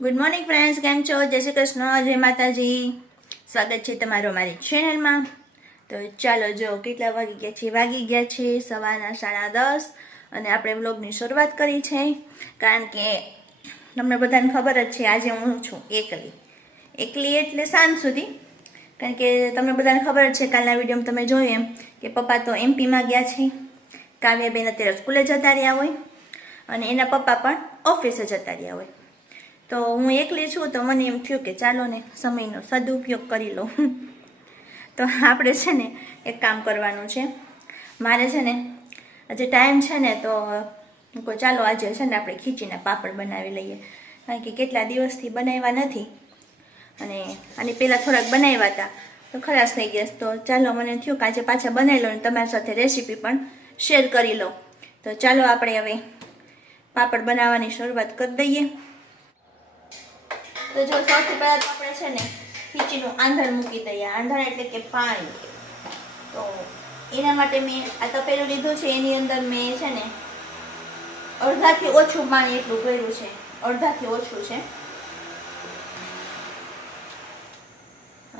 Good morning friends, કેમ છો? જય શ્રી કૃષ્ણ, જય માતાજી. સ્વાગત છે તમારું અમારી ચેનલમાં. તો ચાલો જો કેટલા વાગી ગયા છે સવારના 10:30 અને આપણે વ્લોગની શરૂઆત કરી છે. કારણ કે તમને બધાને ખબર જ છે આજે હું છું એકલી એટલે સાંજ સુધી. કારણ કે તમને બધાને ખબર જ છે કાલના વિડીયોમાં તમે જોયું એમ કે પપ્પા તો એમપીમાં ગયા છે. કાવ્યાબેન અત્યારે સ્કૂલે જતા રહ્યા હોય અને એના પપ્પા પણ ઓફિસે જતા રહ્યા હોય. તો હું એકલી છું તો મને એમ થયું કે ચાલો ને સમયનો સદુપયોગ કરી લો. તો આપણે છે ને એક કામ કરવાનું છે. મારે છે ને આજે ટાઈમ છે ને તો ચાલો આજે છે ને આપણે ખીચીના પાપડ બનાવી લઈએ. કારણ કે કેટલા દિવસથી બનાવ્યા નથી અને આની પહેલાં થોડાક બનાવ્યા હતા તો ખલાસ થઈ ગયા. તો ચાલો મને થયું કે આજે પાછા બનાવી લો અને તમારી સાથે રેસીપી પણ શેર કરી લો. તો ચાલો આપણે હવે પાપડ બનાવવાની શરૂઆત કરી દઈએ. તો જો સૌથી પહેલાં તો આપણે છે ને ખીચીનું આંધણ મૂકી દઈએ. આંધણ એટલે કે પાણી. તો એના માટે મેં આ તપેલું લીધું છે. એની અંદર મેં છે ને અડધાથી ઓછું પાણી એટલું ભર્યું છે. અડધાથી ઓછું છે.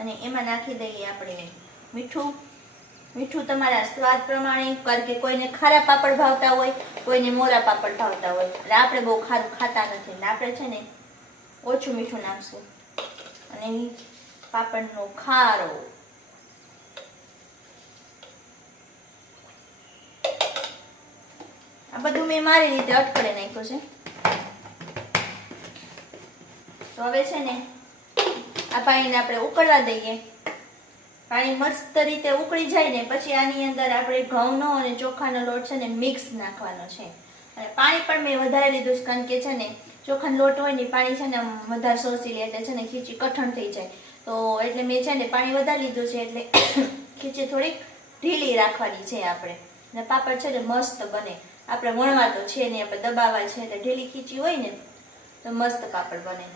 અને એમાં નાખી દઈએ આપણે મીઠું તમારા સ્વાદ પ્રમાણે. કારણ કે કોઈને ખારા પાપડ ભાવતા હોય, કોઈને મોરા પાપડ ભાવતા હોય. એટલે આપણે બહુ ખારું ખાતા નથી એટલે આપણે છે ને ઓછું મીઠું નાખશું. અને પાપડનો ખારો આ બધું મેં મારી રીતે અટકળે નાખ્યું છે. તો હવે છે ને આ પાણીને આપણે ઉકળવા દઈએ. પાણી મસ્ત રીતે ઉકળી જાય ને પછી આની અંદર આપણે ઘઉંનો અને ચોખાનો લોટ છે ને મિક્સ નાખવાનો છે. અને પાણી પણ મેં વધારે લીધું છે. કારણ કે છે ને ચોખાનો લોટ હોય ને પાણી છે ને વધારે શોષી લે એટલે છે ને ખીચી કઠણ થઈ જાય. તો એટલે મેં છે ને પાણી વધારે લીધું છે. એટલે ખીચી થોડીક ઢીલી રાખવાની છે આપણે. અને પાપડ છે ને મસ્ત બને. આપણે વણવા તો છે ને આપણે દબાવવા છે એટલે ઢીલી ખીચી હોય ને તો મસ્ત પાપડ બને.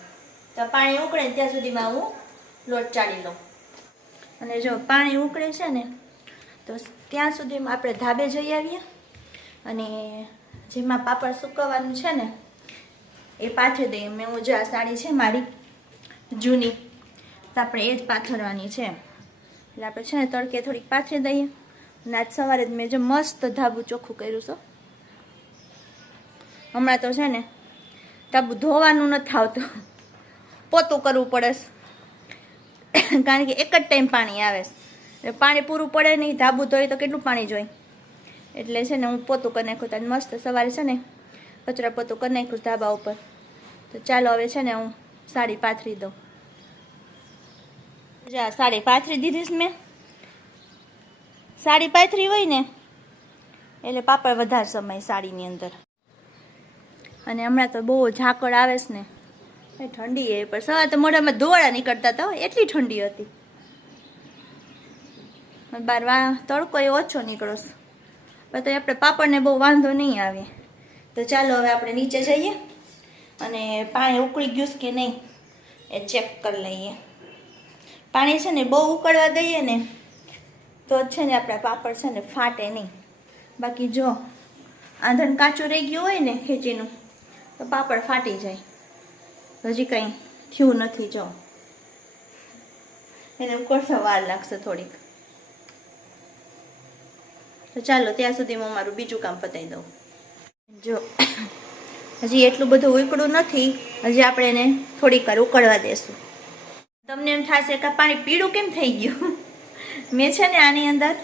તો પાણી ઉકળે ને ત્યાં સુધીમાં હું લોટ ચાળી લઉં. અને જો પાણી ઉકળે છે ને તો ત્યાં સુધીમાં આપણે ધાબે જઈ આવીએ. અને જેમાં પાપડ સુકવવાનું છે ને એ પાથરી દઈએ. મેં હું જે આ સાડી છે મારી જૂની તો આપણે એ જ પાથરવાની છે. એટલે આપણે છે ને તડકે થોડીક પાથરી દઈએ. અને આજ સવારે જ મેં જો મસ્ત ધાબુ ચોખ્ખું કર્યું છે. હમણાં તો છે ને ધાબુ ધોવાનું નથી આવતું, પોતું કરવું પડે. કારણ કે એક જ ટાઈમ પાણી આવે છે. પાણી પૂરું પડે નહીં. ધાબુ ધોઈ તો કેટલું પાણી જોઈએ. એટલે છે ને હું પોતું કરી નાખ્યું. ત્યાં મસ્ત સવારે છે ને કચરા પોતું કરી નાખ્યું ધાબા ઉપર. તો ચાલો હવે છે ને હું સાડી પાથરી દઉં. સાડી પાથરી દીધી મેં. સાડી પાથરી હોય ને એટલે પાપડ વધારે સમય સાડીની અંદર. અને હમણાં તો બહુ ઝાકળ આવે છે ને ઠંડી એ પણ સવારે તો મોઢામાં ધોવાળા નીકળતા હતા. એટલી ઠંડી હતી. બાર તડકો એ ઓછો નીકળો પણ તો આપણે પાપડને બહુ વાંધો નહીં આવે. તો ચાલો હવે આપણે નીચે જઈએ અને પાણી ઉકળી ગયું કે નહીં એ ચેક કરી લઈએ. પાણી છે ને બહુ ઉકળવા દઈએ ને તો છે ને આપણા પાપડ છે ને ફાટે નહીં. બાકી જો આંધણ કાચું રહી ગયું હોય ને ખીચીનું તો પાપડ ફાટી જાય. હજી કંઈ થયું નથી. જો એને ઉકળતા વાર લાગશે થોડીક. તો ચાલો ત્યાં સુધી હું મારું બીજું કામ પતાવી દઉં. જો હજી એટલું બધું ઉકળું નથી. હજી આપણે એને થોડીક વાર ઉકળવા દેશું. તમને એમ થશે કે પાણી પીળું કેમ થઈ ગયું. મેં છે ને આની અંદર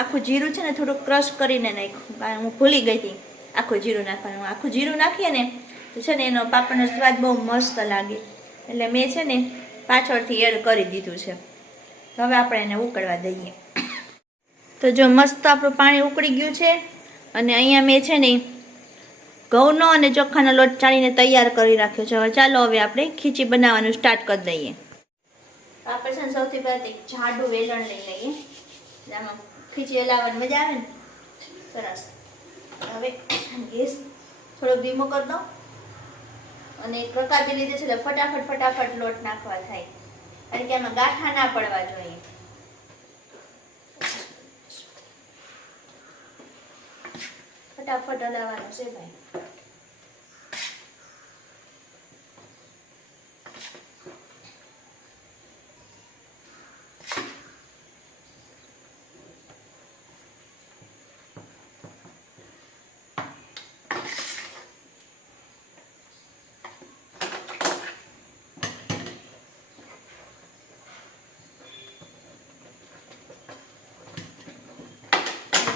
આખું જીરું છે ને થોડુંક ક્રશ કરીને નાખ્યું. કારણ હું ભૂલી ગઈ હતી આખું જીરું નાખવાનું. આખું જીરું નાખીએ ને તો છે ને એનો પાપડનો સ્વાદ બહુ મસ્ત લાગે. એટલે મેં છે ને પાછળથી એડ કરી દીધું છે. હવે આપણે એને ઉકળવા દઈએ. તો જો મસ્ત આપણું પાણી ઉકળી ગયું છે. અને અહીંયા મેં છે ને ઘઉંનો અને ચોખાનો લોટ ચાળીને તૈયાર કરી રાખ્યો છે. હવે ચાલો હવે આપણે ખીચી બનાવવાનું સ્ટાર્ટ કરી દઈએ. આપણે છે ને સૌથી પહેલાં એક જાડું વેલણ લઈ લઈએ. આમાં ખીચી હલાવવાની મજા આવે ને. સરસ. હવે ગેસ થોડોક ધીમો કરી દો. અને એક પ્રકારની લીધે છે ફટાફટ લોટ નાખવા થાય. કારણ કે આમાં ગાંઠા ના પડવા જોઈએ. ફટાફટ હલાવવાનું છે ભાઈ.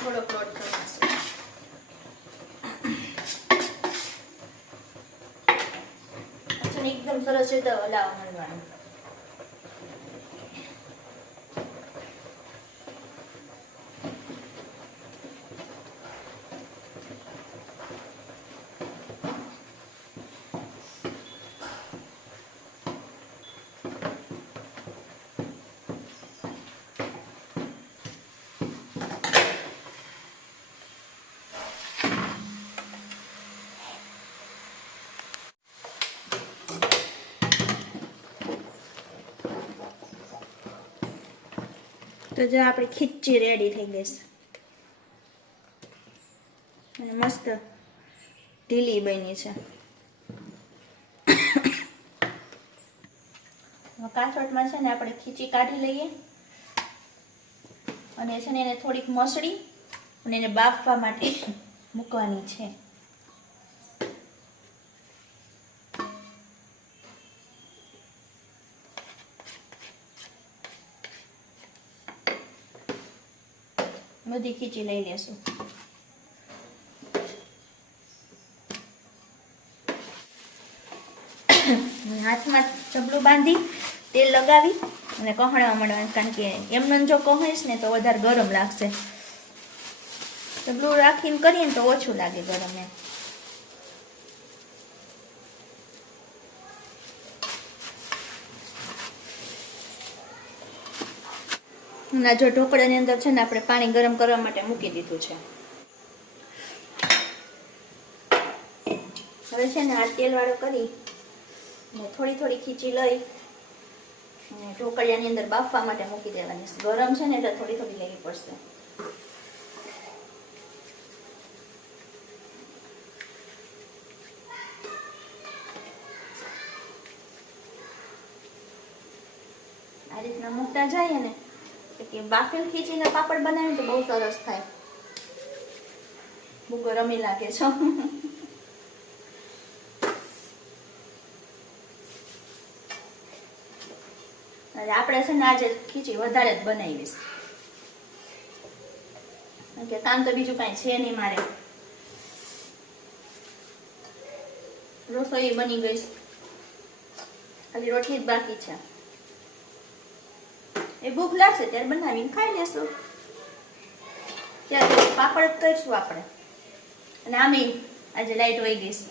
થોડોક લોટ કરવાનો છે એકદમ સરસ રીતે હલાવવા માંડવાનું. તો જો આપણી ખીચી રેડી થઈ ગઈ છે અને મસ્ત ઢીલી બની છે. કાથરોટમાં છે ને આપણે ખીચી કાઢી લઈએ અને છે ને એને થોડીક મસળી અને એને બાફવા માટે મૂકવાની છે. બધી ખીચી લઈ લેશું. હાથમાં ચપલું બાંધી તેલ લગાવી અને કહણવા માંડવાનું, કારણ કે એમને જો કહણીશ ને તો વધારે ગરમ લાગશે. ચપલું રાખીને કરીએ ને તો ઓછું લાગે ગરમ એમ. ના જો ઢોકળાની અંદર છે ને આપણે પાણી ગરમ કરવા માટે મૂકી દીધું છે. હવે છે ને આ તેલવાળો કરી અને થોડી થોડી ખીચી લઈ અને ઢોકળિયાની અંદર બાફવા માટે મૂકી દેવાની. ગરમ છે ને એટલે થોડી થોડી લેવી પડશે. આ રીતના મૂકતા જાય ને કે બાફેલ ખીચીને પાપડ બનાવીને તો બહુ સરસ થાય. બહુ ગરમી લાગે છે. આપણે છે ને આજે ખીચી વધારે જ બનાવીશ, કારણ કે કામ તો બીજું કાંઈ છે નહીં મારે. રસોઈ બની ગઈ, ખાલી રોટલી જ બાકી છે. એ ભૂખ લાગશે ત્યારે બનાવીને ખાઈ લેશું. ત્યારે પાપડ જ કરીશું આપણે. અને આમે આજે લાઈટ વહી ગઈ છે.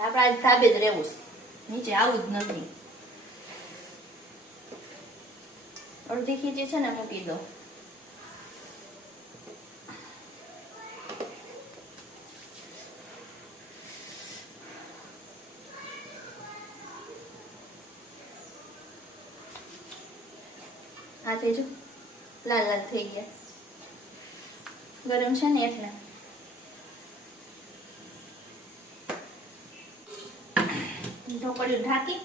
આપણે આજ ધાબે જ રહેવું છે, નીચે આવું જ નથી. અડધી ખીચી છે ને મૂકી દો. આ થઈ જો લાલ લાલ થઈ ગયા. ગરમ છે ને એટલે. ઢોકળિયું ઢાંકી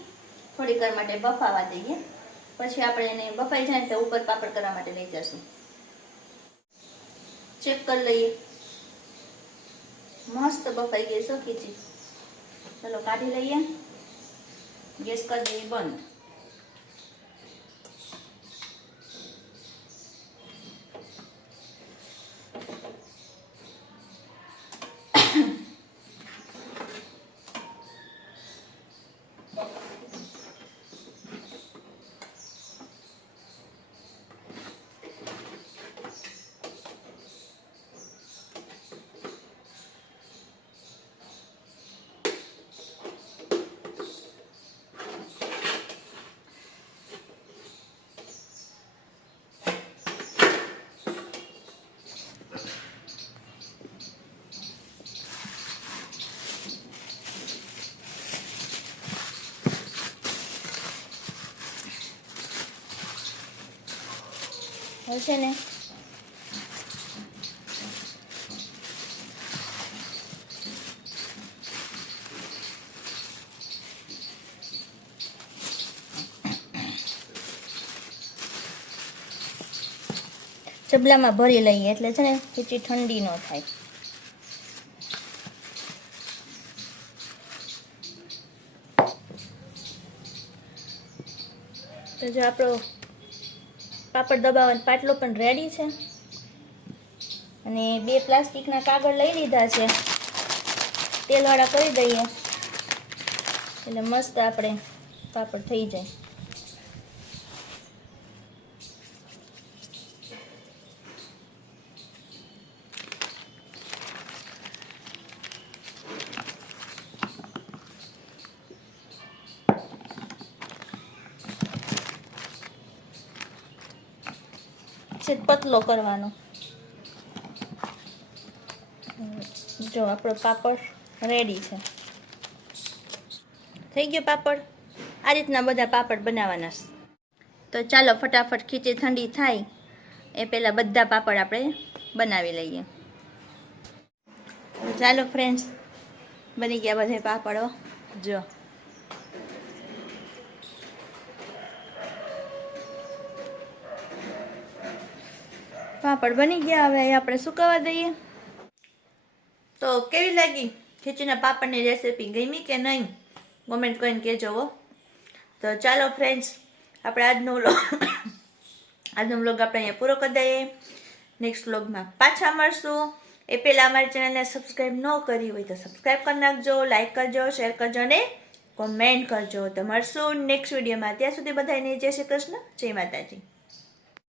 થોડીક વાર માટે બફાવા દઈએ. પછી આપણે એને બફાઈ જાય તો ઉપર પાપડ કરવા માટે લઈ જશું. ચેક કરી લઈએ. મસ્ત બફાઈ ગઈ છે ખીચી. ચલો કાઢી લઈએ. ગેસ કરી દઈએ બંધ. હવે છે ને ચબલામાં ભરી લઈએ એટલે છે ને ખીચી ઠંડી ન થાય. તો જો આપણો પાપડ દબાવવાનો પાટલો પણ રેડી છે અને 2 પ્લાસ્ટિકના કાગળ લઈ લીધા છે. તેલવાળા કરી દઈએ એટલે મસ્ત આપણે પાપડ થઈ જાય. પતલો કરવાનો. જો આપણો પાપડ રેડી છે. થઈ ગયો પાપડ. આ રીતના બધા પાપડ બનાવવાના છે. તો ચાલો ફટાફટ ખીચી ઠંડી થાય એ પહેલાં બધા પાપડ આપણે બનાવી લઈએ. ચાલો ફ્રેન્ડ્સ, બની ગયા બધા પાપડો. જો પાપડ બની ગયા. હવે આપણે સુકવવા દઈએ. તો કેવી લાગી ખીચીના પાપડની રેસીપી? ગમી કે નહીં? કોમેન્ટ કરીને કહેજો હો. તો ચાલો ફ્રેન્ડ્સ, આપણે આજનો વ્લોગ આપણે અહીંયા પૂરો કરી દઈએ. નેક્સ્ટ વ્લોગમાં પાછા મળશું. એ પહેલાં અમારી ચેનલને સબસ્ક્રાઈબ ન કરી હોય તો સબસ્ક્રાઈબ કરી નાખજો, લાઈક કરજો, શેર કરજો અને કોમેન્ટ કરજો. તો મળશું નેક્સ્ટ વિડીયોમાં. ત્યાં સુધી બધાને જય શ્રી કૃષ્ણ, જય માતાજી.